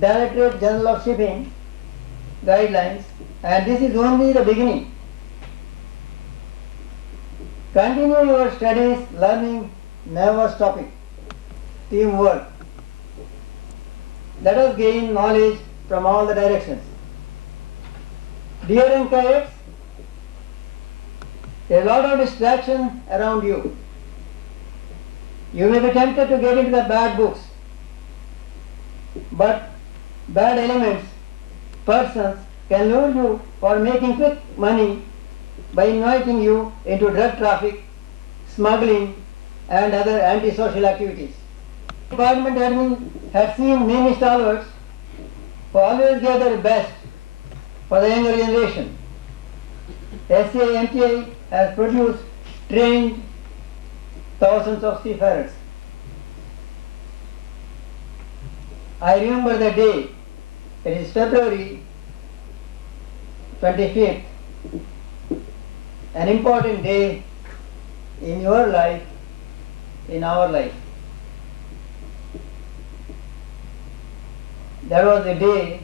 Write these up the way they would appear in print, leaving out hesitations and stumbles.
Directorate General of Shipping guidelines, and this is only the beginning. Continue your studies, learning, never stopping. Teamwork. Let us gain knowledge from all the directions. Dear young cadets, there is a lot of distraction around you. You may be tempted to get into the bad books, but bad elements, persons can lure you for making quick money by inviting you into drug traffic, smuggling, and other antisocial activities. Department admin had seen many stalwarts who always gave their best for the younger generation. SCI MTI has produced trained thousands of seafarers. I remember the day, it is February 25th, an important day in your life, in our life. That was the day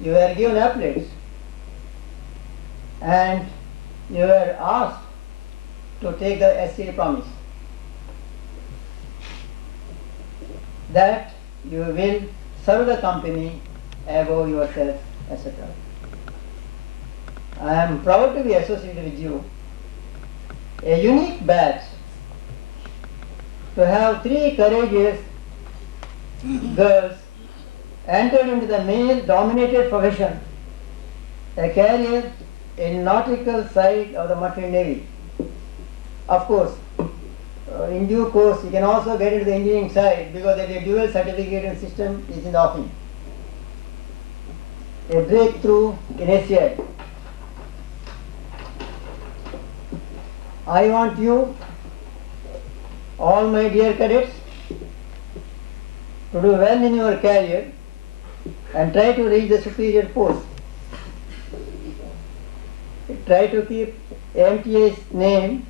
you were given applets and you were asked to take the SCA promise that you will serve the company above yourself, etc. I am proud to be associated with you. A unique batch to have 3 courageous girls entered into the male-dominated profession, a career in nautical side of the Merchant Navy. Of course, in due course, you can also get into the engineering side because the dual certification system is in the offing. A breakthrough in SCI. I want you, all my dear cadets, to do well in your career and try to reach the superior post. Try to keep MTA's name,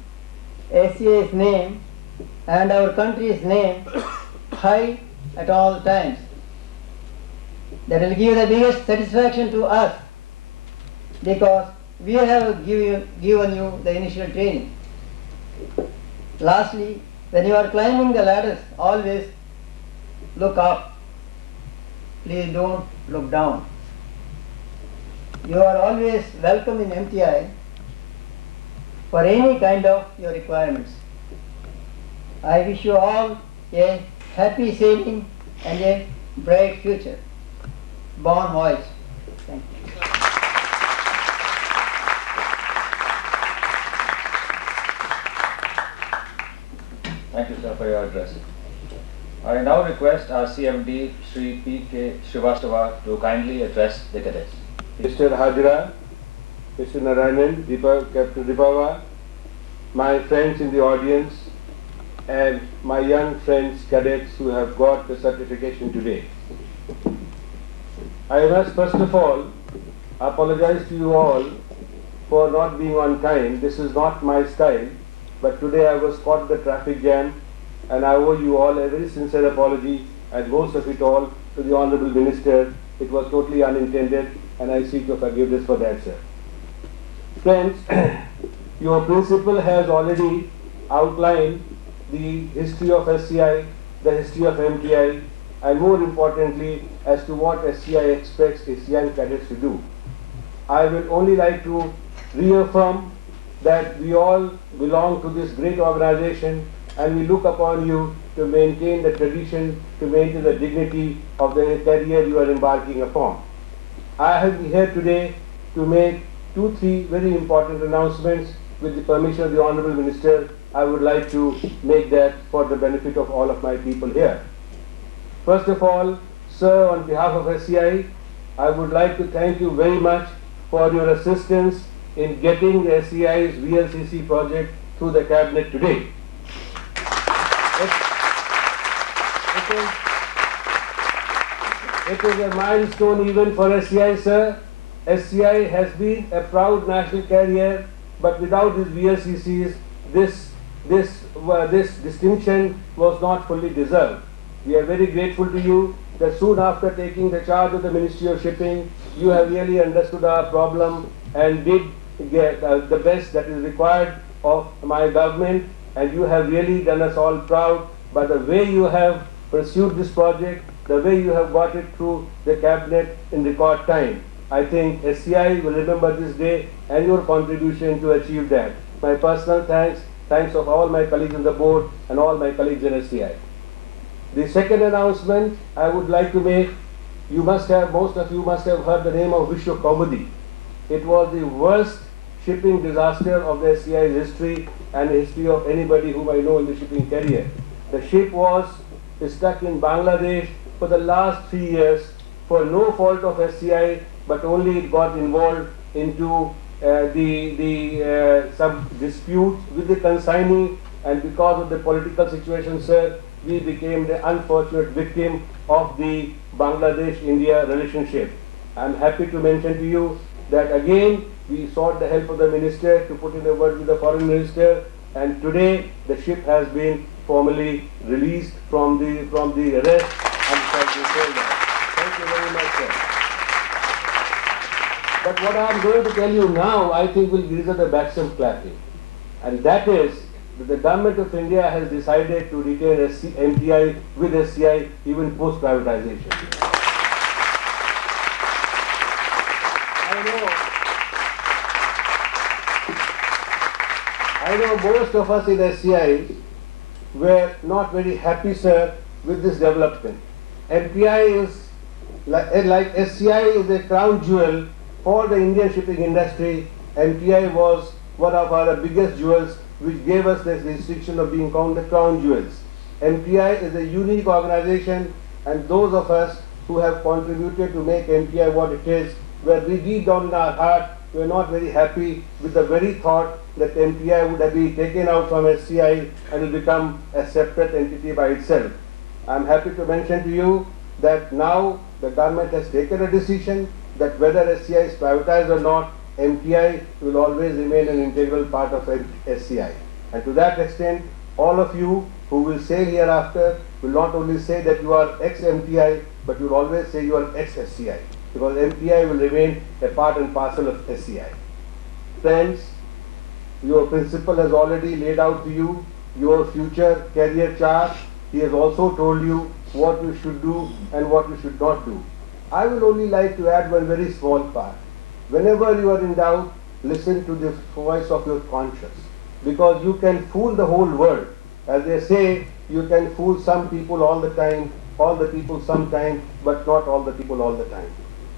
SCA's name, and our country's name high at all times. That will give the biggest satisfaction to us because we have given you the initial training. Lastly, when you are climbing the ladders, always look up. Please don't look down. You are always welcome in MTI for any kind of your requirements. I wish you all a happy sailing and a bright future. Bon voyage. Thank you. Thank you, sir, for your address. I now request our CMD, Sri P.K. Srivastava, to kindly address the cadets. Mr. Hajra, Mr. Narayanan, Captain Dipava, my friends in the audience, and my young friends, cadets who have got the certification today. I must first of all apologize to you all for not being on time. This is not my style, but today I was caught in the traffic jam and I owe you all a very sincere apology and most of it all to the Honorable Minister. It was totally unintended and I seek your forgiveness for that, sir. Friends, your principal has already outlined the history of SCI, the history of MTI, and more importantly, as to what SCI expects its young cadets to do. I will only like to reaffirm that we all belong to this great organization and we look upon you to maintain the tradition, to maintain the dignity of the career you are embarking upon. I have been here today to make 2-3 very important announcements. With the permission of the Honorable Minister, I would like to make that for the benefit of all of my people here. First of all, sir, on behalf of SCI, I would like to thank you very much for your assistance in getting the SCI's VLCC project through the cabinet today. It is a milestone even for SCI, sir. SCI has been a proud national carrier, but without these VLCCs, this distinction was not fully deserved. We are very grateful to you that soon after taking the charge of the Ministry of Shipping, you have really understood our problem and did get the best that is required of my government, and you have really done us all proud by the way you have pursued this project, the way you have got it through the cabinet in record time. I think SCI will remember this day and your contribution to achieve that. My personal thanks of all my colleagues on the board and all my colleagues in SCI. The second announcement I would like to make, most of you must have heard the name of Vishwa Kaumudi. It was the worst shipping disaster of the SCI's history and the history of anybody whom I know in the shipping career. The ship was stuck in Bangladesh for the last 3 years for no fault of SCI, but only it got involved into some disputes with the consignee, and because of the political situation, sir, we became the unfortunate victim of the Bangladesh-India relationship. I am happy to mention to you that again we sought the help of the minister to put in a word with the foreign minister, and today the ship has been formally released from the arrest and has been sold out. Thank you very much, sir. But what I am going to tell you now, I think will deserve the baptism clapping, and that is that the government of India has decided to retain MTI with SCI even post-privatization. I know most of us in SCI were not very happy, sir, with this development. MTI is like SCI is a crown jewel for the Indian shipping industry. MTI was one of our biggest jewels, which gave us this distinction of being called the crown jewels. MTI is a unique organization, and those of us who have contributed to make MTI what it is, where we deep down in our heart, we are not very happy with the very thought that MTI would have been taken out from SCI and will become a separate entity by itself. I am happy to mention to you that now the government has taken a decision that whether SCI is privatized or not, MTI will always remain an integral part of SCI. And to that extent, all of you who will say hereafter will not only say that you are ex-MTI, but you will always say you are ex-SCI, because MTI will remain a part and parcel of SCI. Friends, your principal has already laid out to you your future career chart. He has also told you what you should do and what you should not do. I will only like to add one very small part. Whenever you are in doubt, listen to the voice of your conscience, because you can fool the whole world. As they say, you can fool some people all the time, all the people sometime, but not all the people all the time.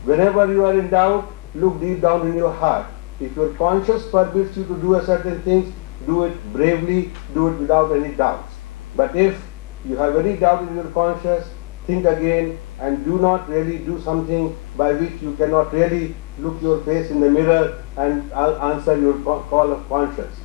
Whenever you are in doubt, look deep down in your heart. If your conscience forbids you to do a certain things, do it bravely, do it without any doubts. But if you have any doubt in your conscience, think again and do not really do something by which you cannot really look your face in the mirror and answer your call of conscience.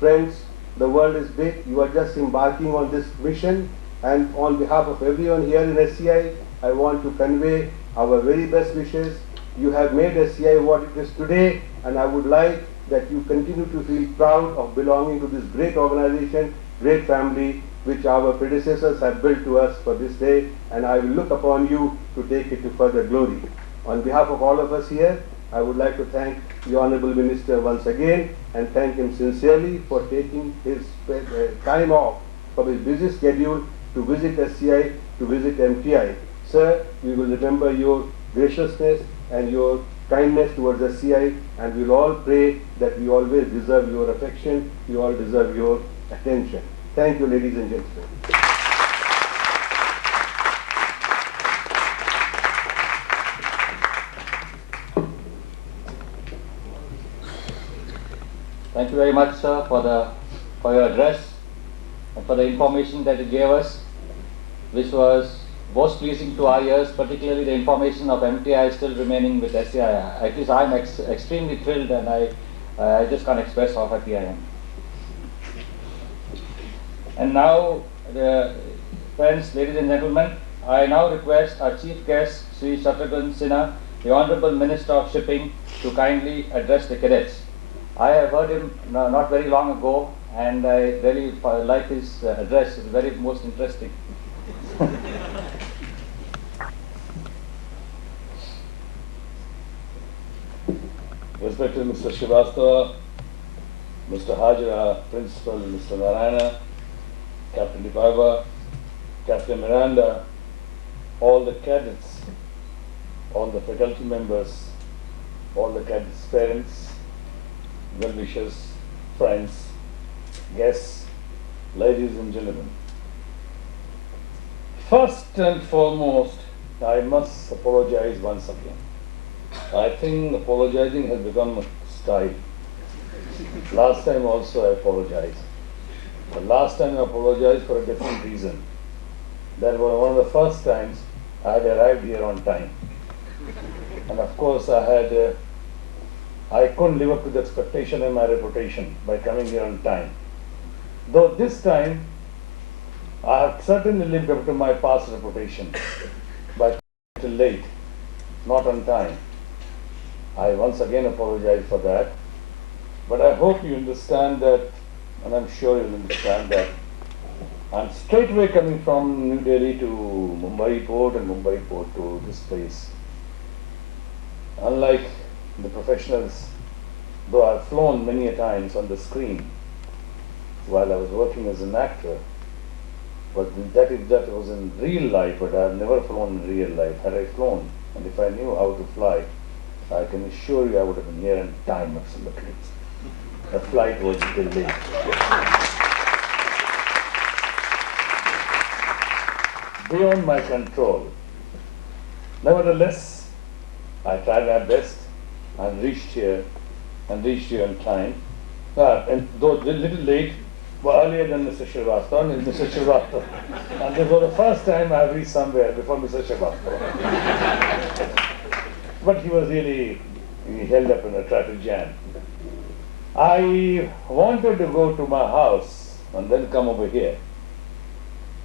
Friends, the world is big. You are just embarking on this mission, and on behalf of everyone here in SCI, I want to convey our very best wishes. You have made SCI what it is today, and I would like that you continue to feel proud of belonging to this great organization, great family, which our predecessors have built to us for this day, and I will look upon you to take it to further glory. On behalf of all of us here, I would like to thank the Honorable Minister once again and thank him sincerely for taking his time off from his busy schedule to visit SCI, to visit MTI. Sir, we will remember your graciousness and your kindness towards SCI, and we will all pray that we always deserve your affection, you all deserve your attention. Thank you, ladies and gentlemen. Thank you very much, sir, for your address and for the information that you gave us, which was most pleasing to our ears, particularly the information of MTI still remaining with SCI. At least I am extremely thrilled, and I just can't express how happy I am. And now, friends, ladies and gentlemen, I now request our chief guest, Sri Shatrughan Sinha, the Honorable Minister of Shipping, to kindly address the cadets. I have heard him not very long ago, and I really like his address. It's very most interesting. Respected Mr. Srivastava, Mr. Hajra, Principal, Mr. Narayana, Captain Dipaiva, Captain Miranda, all the cadets, all the faculty members, all the cadets' parents, well-wishers, friends, guests, ladies and gentlemen. First and foremost, I must apologize once again. I think apologizing has become a style. Last time also I apologized. But last time I apologized for a different reason. That was one of the first times I had arrived here on time. And of course I couldn't live up to the expectation and my reputation by coming here on time. Though this time I have certainly lived up to my past reputation by coming a little late, not on time. I once again apologize for that. But I hope you understand that, and I'm sure you'll understand that, I'm straightway coming from New Delhi to Mumbai Port and Mumbai Port to this place. Unlike the professionals, though I've flown many a times on the screen while I was working as an actor, but that was in real life, but I've never flown in real life. Had I flown, and if I knew how to fly, I can assure you I would have been here in time absolutely. The flight was delayed. Beyond my control. Nevertheless, I tried my best and reached here in time. And though a little late, but earlier than Mr. Srivastava and Mr. Srivastava. And this was the first time I reached somewhere before Mr. Srivastava. But he was really held up in a traffic jam. I wanted to go to my house and then come over here.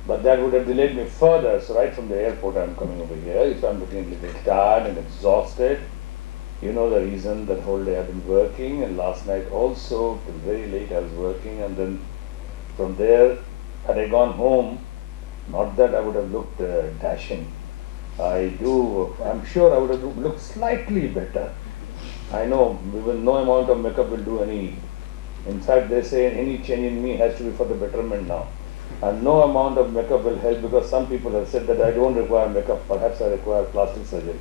But that would have delayed me further. So right from the airport I'm coming over here. If I'm looking a little tired and exhausted, you know the reason. That whole day I've been working, and last night also till very late I was working, and then from there, had I gone home, not that I would have looked dashing. I'm sure I would have looked slightly better. I know no amount of makeup will do any. In fact, they say any change in me has to be for the betterment now. And no amount of makeup will help, because some people have said that I don't require makeup, perhaps I require plastic surgery.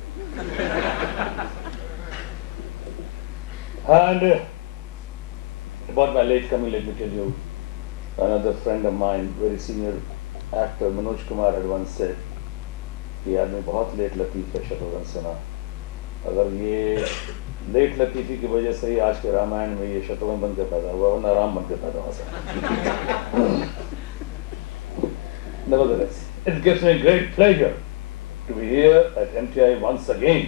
And about my late coming, let me tell you, another friend of mine, very senior actor, Manoj Kumar, had once said, कि आदमी बहुत late लतीफ़ है शत्रुघ्न सिन्हा. अगर ये late लतीफ़ी की वजह से ही आज के रामायण में ये शत्रुघ्न बन के पैदा हुआ, वरना राम बन के पैदा हो सकता. Nevertheless, it gives me great pleasure to be here at MTI once again,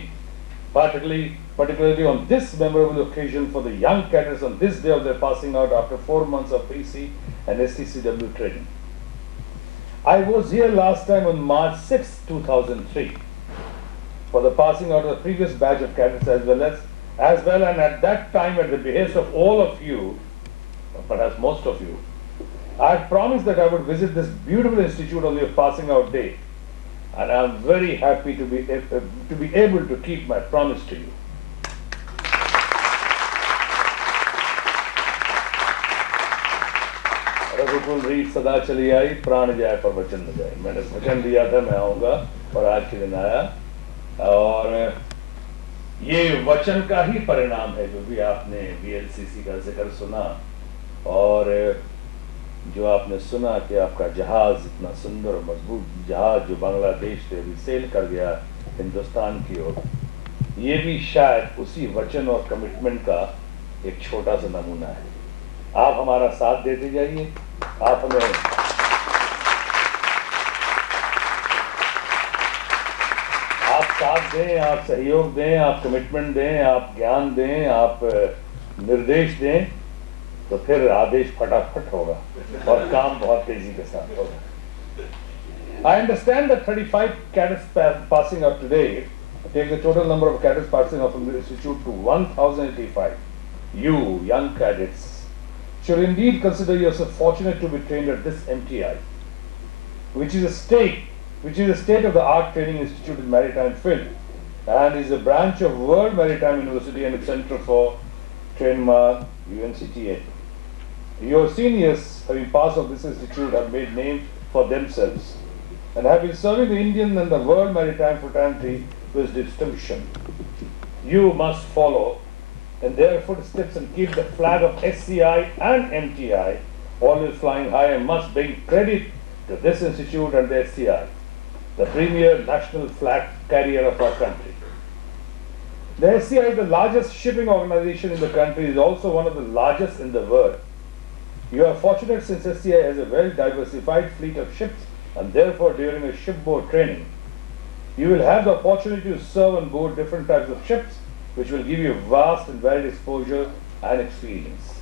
particularly on this memorable occasion for the young cadets on this day of their passing out after 4 months of PC and STCW training. I was here last time on March 6, 2003 for the passing out of the previous batch of cadets as well, and at that time, at the behest of all of you, or perhaps most of you, I had promised that I would visit this beautiful institute on your passing out day, and I am very happy to be able to keep my promise to you. रघुकुल रीत सदा चली आई, प्राण जाए पर वचन न जाए. मैंने वचन दिया था मैं आऊँगा, और आज के दिन आया, और ये वचन का ही परिणाम है जो भी आपने VLCC का जिक्र सुना, और जो आपने सुना कि आपका जहाज इतना सुंदर और मजबूत जहाज जो बांग्लादेश से अभी सेल कर गया हिंदुस्तान की ओर, ये भी शायद उसी वचन और कमिटमेंट का एक छोटा सा नमूना है. आप हमारा साथ देते जाइए, आप हमें आप साथ दें, आप सहयोग दें, आप कमिटमेंट दें, आप ज्ञान दें, आप निर्देश दें, तो फिर आदेश फटाफट होगा और काम बहुत तेजी के साथ होगा. I understand that 35 cadets passing out today take the total number of cadets passing out from the institute to 1,085. You, young cadets, should indeed consider yourself fortunate to be trained at this MTI, which is a state-of-the-art training institute in maritime field, and is a branch of World Maritime University and a Center for Trademark UNCTA. Your seniors, having passed of this institute, have made name for themselves and have been serving the Indian and the world maritime fraternity with distinction. You must follow in their footsteps and keep the flag of SCI and MTI always flying high, and must bring credit to this institute and the SCI, the premier national flag carrier of our country. The SCI is the largest shipping organization in the country, is also one of the largest in the world. You are fortunate since SCI has a well-diversified fleet of ships, and therefore during a shipboard training, you will have the opportunity to serve on board different types of ships, which will give you vast and varied exposure and experience.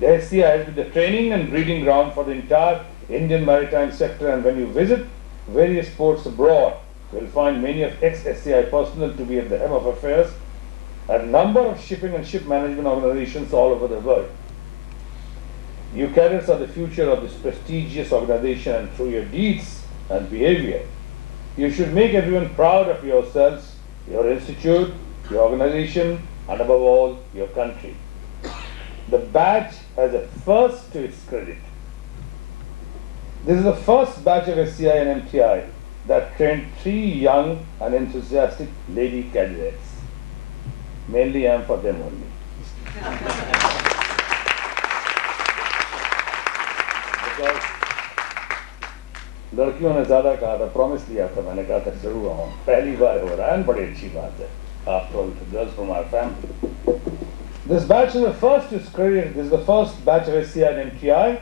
The SCI has been the training and breeding ground for the entire Indian maritime sector, and when you visit various ports abroad, you will find many of ex-SCI personnel to be at the helm of affairs at a number of shipping and ship management organizations all over the world. You cadets are the future of this prestigious organization, and through your deeds and behavior, you should make everyone proud of yourselves, your institute, your organization, and above all, your country. The badge has a first to its credit. This is the first batch of SCI and MTI that trained 3 young and enthusiastic lady candidates. Mainly I am for them only. Because लड़कियों ने ज़्यादा कहा था, promise लिया था, मैंने कहा था जरूर आऊँ, पहली बार हो रहा है, बड़ी अच्छी बात है. After all, the girls from our family. This batch is the first to credit. This is the first batch of SCI and MTI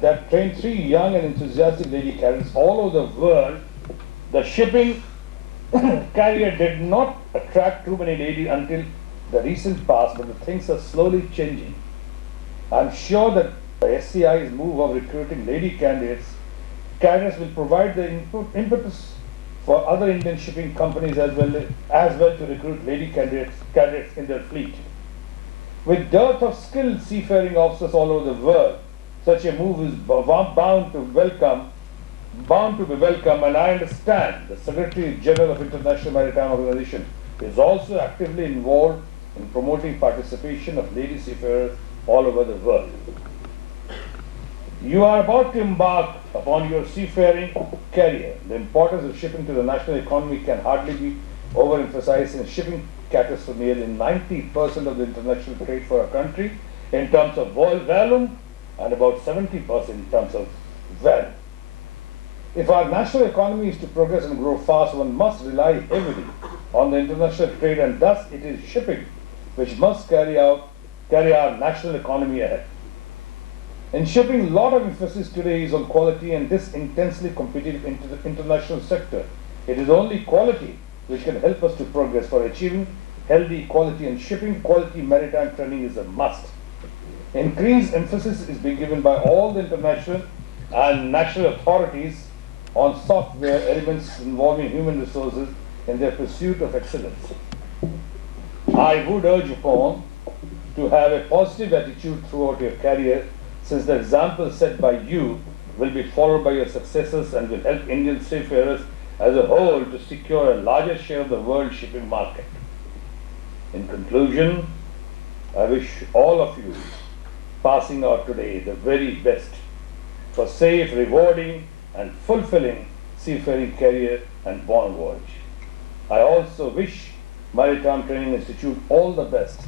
that trained 3 young and enthusiastic lady cadets all over the world. The shipping carrier did not attract too many ladies until the recent past, but the things are slowly changing. I'm sure that the SCI's move of recruiting lady cadets will provide the impetus for other Indian shipping companies as well to recruit lady cadets in their fleet. With dearth of skilled seafaring officers all over the world, such a move is bound to be welcome, and I understand the Secretary General of International Maritime Organization is also actively involved in promoting participation of lady seafarers all over the world. You are about to embark upon your seafaring career. The importance of shipping to the national economy can hardly be overemphasized, since shipping caters for nearly 90% of the international trade for our country in terms of volume and about 70% in terms of value. If our national economy is to progress and grow fast, one must rely heavily on the international trade, and thus it is shipping which must carry our national economy ahead. In shipping, a lot of emphasis today is on quality, and this intensely competitive international sector. It is only quality which can help us to progress. For achieving healthy quality in shipping, quality maritime training is a must. Increased emphasis is being given by all the international and national authorities on software elements involving human resources in their pursuit of excellence. I would urge upon to have a positive attitude throughout your career, since the example set by you will be followed by your successors and will help Indian seafarers as a whole to secure a larger share of the world shipping market. In conclusion, I wish all of you passing out today the very best for safe, rewarding, and fulfilling seafaring career and bon voyage. I also wish Maritime Training Institute all the best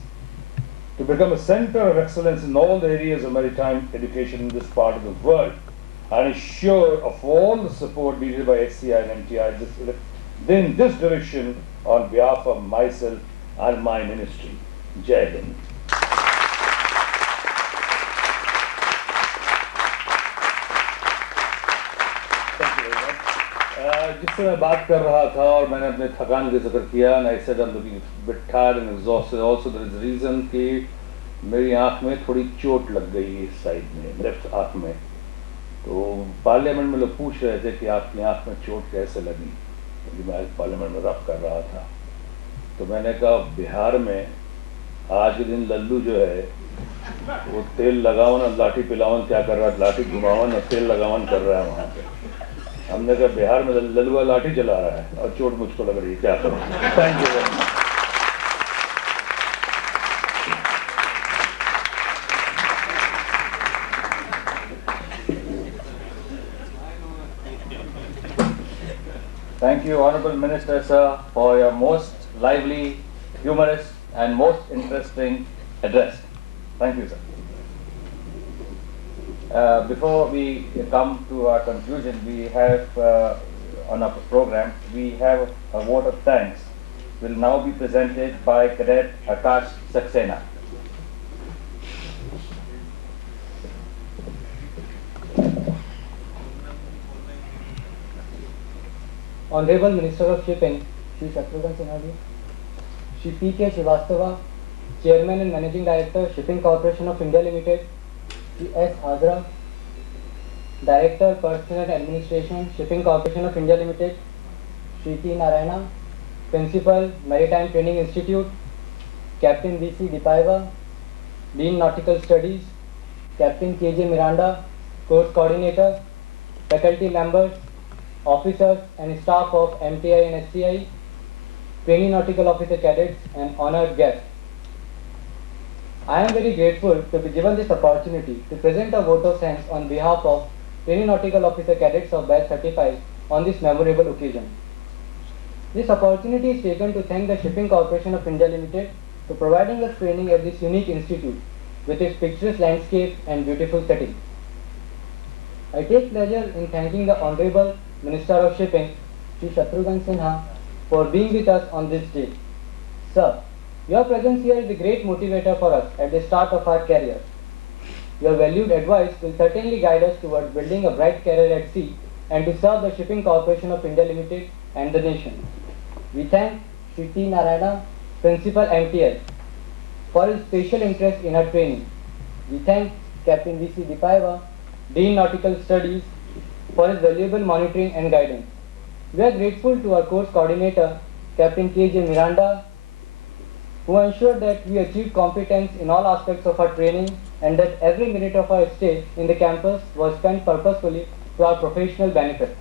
to become a center of excellence in all the areas of maritime education in this part of the world, and is sure of all the support needed by SCI and MTI in this direction on behalf of myself and my ministry. Jai Hind. जिससे मैं बात कर रहा था और मैंने अपने थकान का जिक्र किया, and I said I'm looking a bit tired and exhausted. Also there is a reason कि मेरी आँख में थोड़ी चोट लग गई इस साइड में, लेफ्ट आँख में. तो पार्लियामेंट में लोग पूछ रहे थे कि आपकी आँख में चोट कैसे लगी, क्योंकि मैं पार्लियामेंट में रफ कर रहा था. तो मैंने कहा बिहार में आज के दिन लल्लू जो है वो तेल लगावन और लाठी पिलावन क्या कर रहा है, लाठी घुमावन और तेल लगावन कर रहा है वहाँ पे. हमने कहा बिहार में ललुआ लाठी चला रहा है और चोट मुझको लग रही है, क्या करूं। Thank you very much. Thank you, Honorable Minister, sir, for your most lively, humorous, and most interesting address. Thank you, sir. Before we come to our conclusion, we have on our program, we have a vote of thanks will now be presented by Cadet Akash Saxena. Honorable Minister of Shipping, Shri Shatrughan Sinha ji, Shri P.K. Srivastava, Chairman and Managing Director, Shipping Corporation of India Limited, Shri S. Hazra, Director, Personnel and Administration, Shipping Corporation of India Limited, Shri T. Narayana, Principal, Maritime Training Institute, Captain V.C. Dipaiva, Dean Nautical Studies, Captain K.J. Miranda, Course Coordinator, faculty members, officers and staff of MTI and SCI, trainee nautical officer cadets and honored guests. I am very grateful to be given this opportunity to present a vote of thanks on behalf of trainee nautical officer cadets of batch 35 on this memorable occasion. This opportunity is taken to thank the Shipping Corporation of India Limited for providing us training at this unique institute with its picturesque landscape and beautiful setting. I take pleasure in thanking the Honorable Minister of Shipping, Shri Shatrughan Sinha, for being with us on this day. Sir, your presence here is a great motivator for us at the start of our career. Your valued advice will certainly guide us towards building a bright career at sea and to serve the Shipping Corporation of India Limited and the nation. We thank Shri T. Narayana, Principal MTL, for his special interest in our training. We thank Captain V.C. Dipaiva, Dean Nautical Studies, for his valuable monitoring and guidance. We are grateful to our course coordinator, Captain K.J. Miranda, who ensured that we achieved competence in all aspects of our training and that every minute of our stay in the campus was spent purposefully to our professional benefit.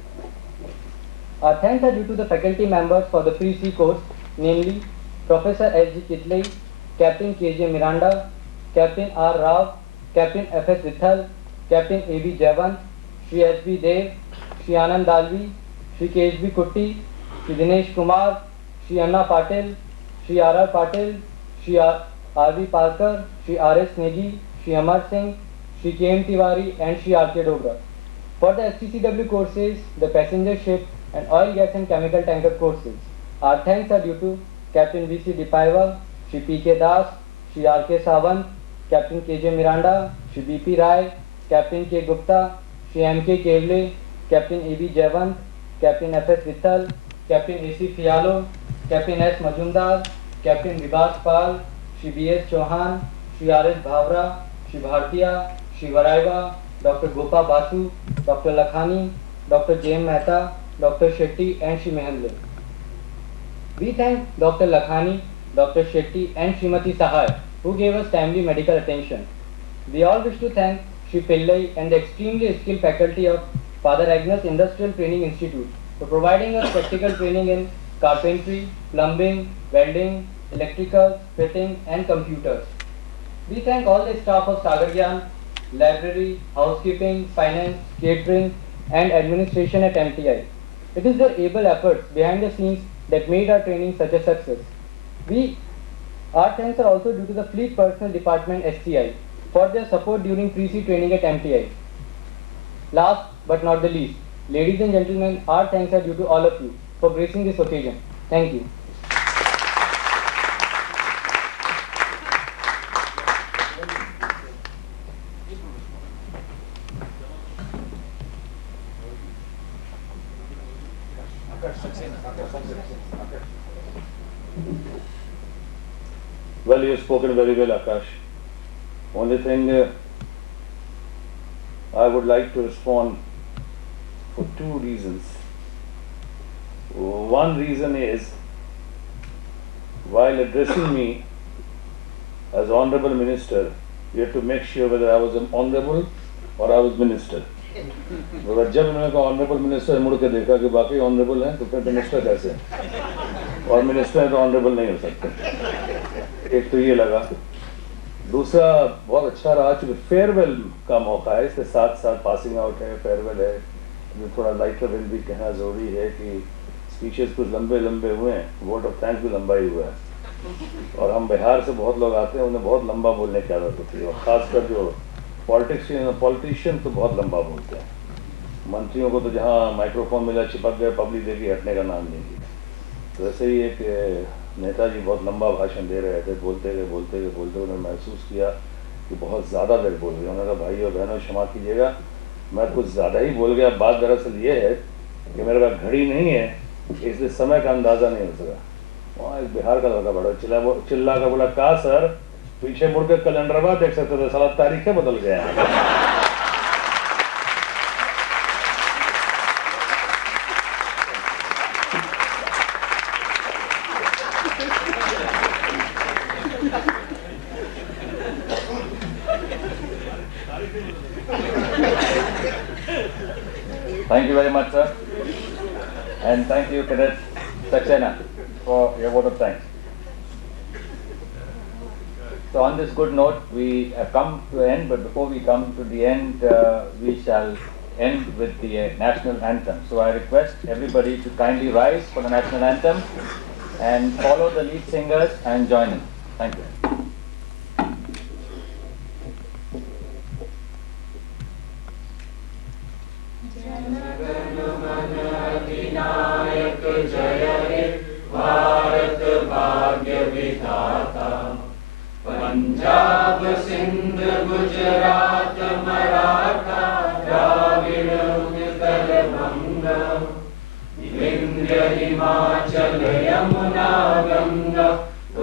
Our thanks are due to the faculty members for the pre-C course, namely Professor S.G. Kitley, Captain K.J. Miranda, Captain R. Rao, Captain F.S. Vithal, Captain A.B. Javan, Shri S.B. Dev, Shri Anand Dalvi, Shri K.H.B. Kutti, Shri Dinesh Kumar, Shri Anna Patil, Shri R.R. Patil, Shri R.V. Parker, Shri R.S. Negi, Shri Amar Singh, Shri K.M. Tiwari and Shri R.K. Dogra. For the STCW courses, the passenger ship and oil, gas and chemical tanker courses, our thanks are due to Captain V.C. Dipaiva, Shri P.K. Das, Shri R.K. Sawant, Captain K.J. Miranda, Shri B.P. Rai, Captain K. Gupta, Shri M.K. Kevle, Captain A.B. Javant, Captain F.S. Vithal, Captain A.C. Fialo, Captain S. Majumdar, Captain Vibhas Pal, Shri B.S. Chauhan, Shri R.S. Bhavra, Shri Bhartiya, Shri Varaiva, Dr. Gopa Basu, Dr. Lakhani, Dr. J.M. Mehta, Dr. Shetty and Shri Mehandle. We thank Dr. Lakhani, Dr. Shetty and Srimati Sahai who gave us timely medical attention. We all wish to thank Shri Pillai and the extremely skilled faculty of Father Agnes Industrial Training Institute for providing us practical training in carpentry, plumbing, welding, electrical, fitting and computers. We thank all the staff of Sagar Gyan, library, housekeeping, finance, catering and administration at MTI. It is their able efforts behind the scenes that made our training such a success. Our thanks are also due to the Fleet Personnel Department SCI for their support during pre-sea training at MTI. Last but not the least, ladies and gentlemen, our thanks are due to all of you for gracing this occasion. Thank you. Well, you've spoken very well, Akash. Only thing I would like to respond for two reasons. One reason is, while addressing me as Honorable Minister, you have to make sure whether I was an Honorable or I was Minister. मगर जब उन्होंने कहा honourable minister, मुड़ के देखा कि बाकी honourable हैं तो फिर मिनिस्टर कैसे, और मिनिस्टर हैं तो ऑनरेबल नहीं हो सकते। एक तो ये लगा। दूसरा बहुत अच्छा रहा, चूँकि फेयरवेल का मौका है, इसके साथ साथ पासिंग आउट है, फेयरवेल है, जो थोड़ा लाइटर वेल भी कहना ज़रूरी है कि स्पीचेस कुछ लंबे लंबे हुए हैं, वोट ऑफ थैंक्स भी लंबा ही हुआ है, और हम बिहार से बहुत लोग आते हैं, उन्हें बहुत लंबा बोलने की आदत होती है, और ख़ासकर जो पॉलिटिशियन तो बहुत लंबा बोलते हैं। मंत्रियों को तो जहाँ माइक्रोफोन मिला चिपक गए, पब्लिक देखी, हटने का नाम नहीं लिया। तो वैसे ही एक नेताजी बहुत लंबा भाषण दे रहे थे, बोलते गए उन्होंने महसूस किया कि बहुत ज़्यादा देर बोल गए। उन्होंने कहा भाई और बहनों क्षमा कीजिएगा, मैं कुछ ज़्यादा ही बोल गया। बात दरअसल ये है कि मेरे पास घड़ी नहीं है, इसलिए समय का अंदाज़ा नहीं हो सका। वहाँ एक बिहार का लड़का बड़ा चिल्ला का बोला, कहा सर पीछे मुड़ के कैलेंडर बाद देख सकते थे, साला तारीखें बदल गए हैं। Thank you very much, sir. And thank you, Cadet Saxena, for your vote of thanks. So on this good note, we have come to an end, but before we come to the end, we shall end with the national anthem. So I request everybody to kindly rise for the national anthem and follow the lead singers and join in. Thank you. Punjab Sindh Gujarat Maratha Dravida Utkal बंगा विंध्य हिमाचल यमुना गंगा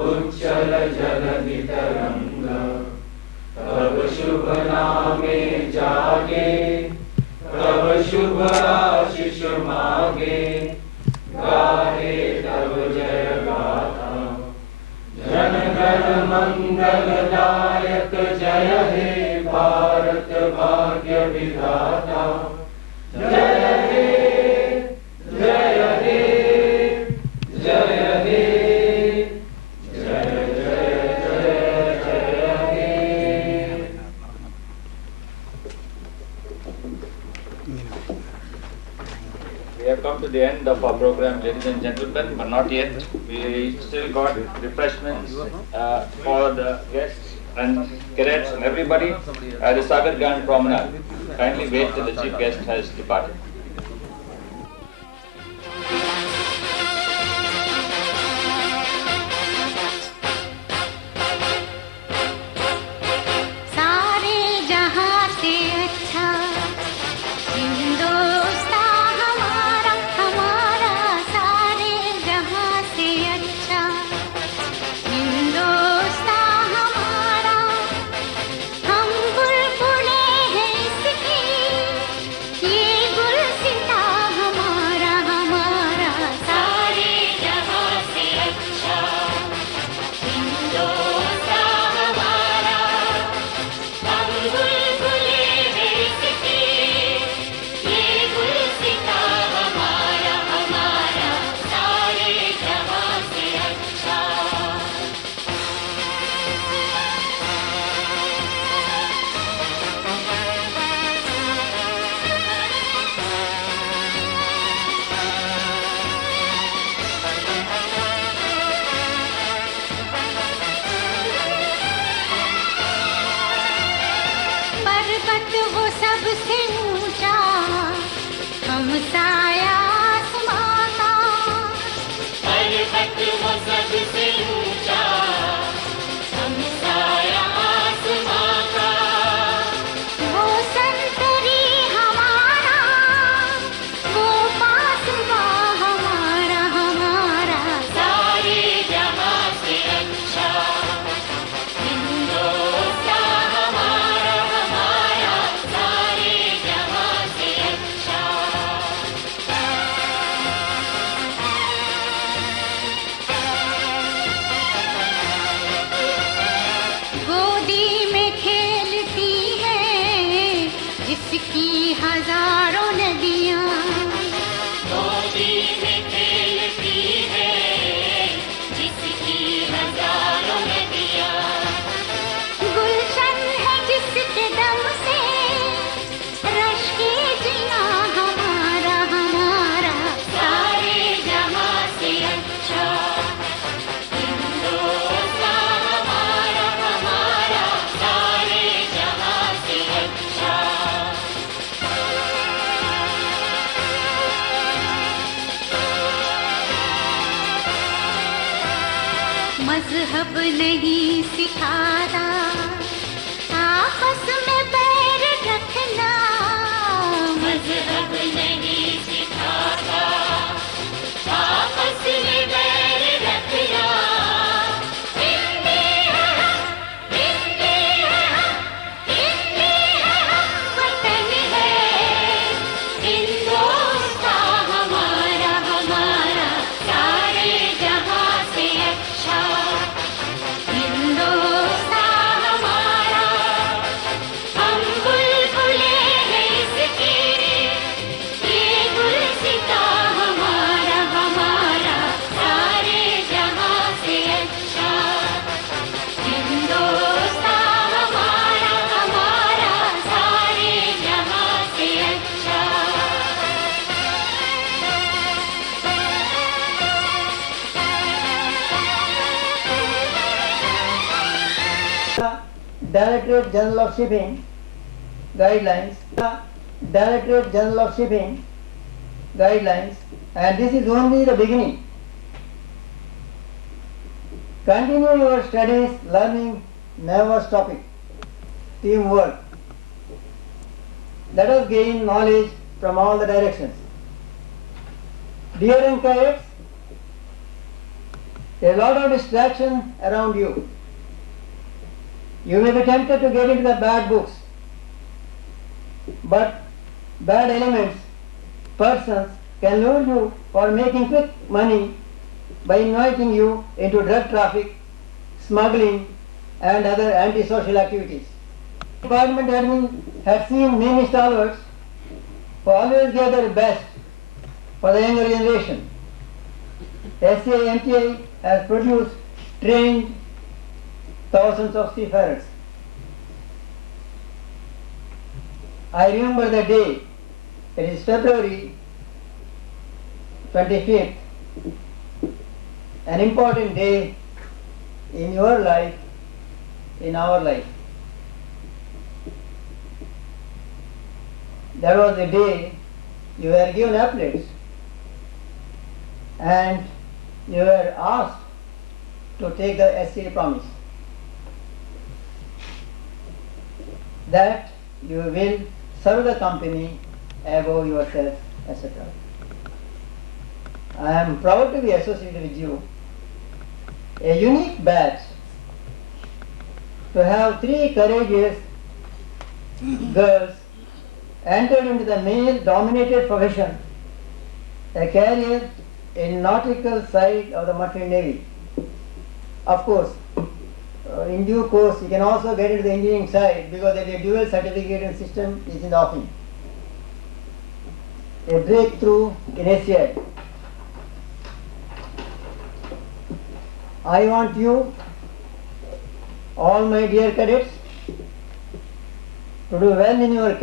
उच्चल जलधि तरंगा तब शुभ नामे जागे तब शुभ आशीष मागे गाहे तब जय गाथा जन गण मंगल दायक जय हे भारत भाग्य विधाता जय हे जय हे जय हे जय जय जय जय हे। We have come to the end of our program, ladies and gentlemen, but not yet. We still got refreshments for the guests and cadets and everybody at the Sagar Gan Promenade. Kindly wait till the chief guest has departed. की हजारों नदियाँ गोदी में खेलती है जिसकी हजारों नदियाँ गुलशन है जिसके दम से रश के जिया हमारा हमारा सारे जहां से अच्छा हिंदुस्तान हमारा हमारा सारे जहां से अच्छा मजहब नहीं सिखाता आपस में बैर रखना मजहब नहीं सिखाता आपस में बैर रखना हिंदी है हम हिंदी है हम हिंदी है हम वतन है हिंदुस्तान हमारा हमारा सारे जहां से अच्छा हिंदुस्तान हमारा हम बुलबुले हैं इसके ये गुलसिता हमारा हमारा सारे जहां से अच्छा हिंदुस्तान हमारा हमारा सारे जहां से अच्छा Directorate General of Shipping guidelines, Directorate General of Shipping guidelines, and this is only the beginning. Continue your studies, learning, never stopping. Teamwork. Let us gain knowledge from all the directions. Dear young cadets, there is a lot of distraction around you. You may be tempted to get into the bad books, but bad elements, persons can lure you for making quick money by inviting you into drug traffic, smuggling and other antisocial activities. Department admin had seen many stalwarts who always gave their best for the younger generation. SCI MTI has produced trained thousands of seafarers. I remember the day, it is February 25th, an important day in your life, in our life. That was the day you were given applets and you were asked to take the SCA promise that you will serve the company above yourself, etc. I am proud to be associated with you. A unique batch to have 3 courageous girls entered into the male-dominated profession, a career in nautical side of the Merchant Navy. Of course, in due course, you can also get into the engineering side because the dual certification system is in the offing. A breakthrough in SCI. I want you, all my dear cadets, to do well in your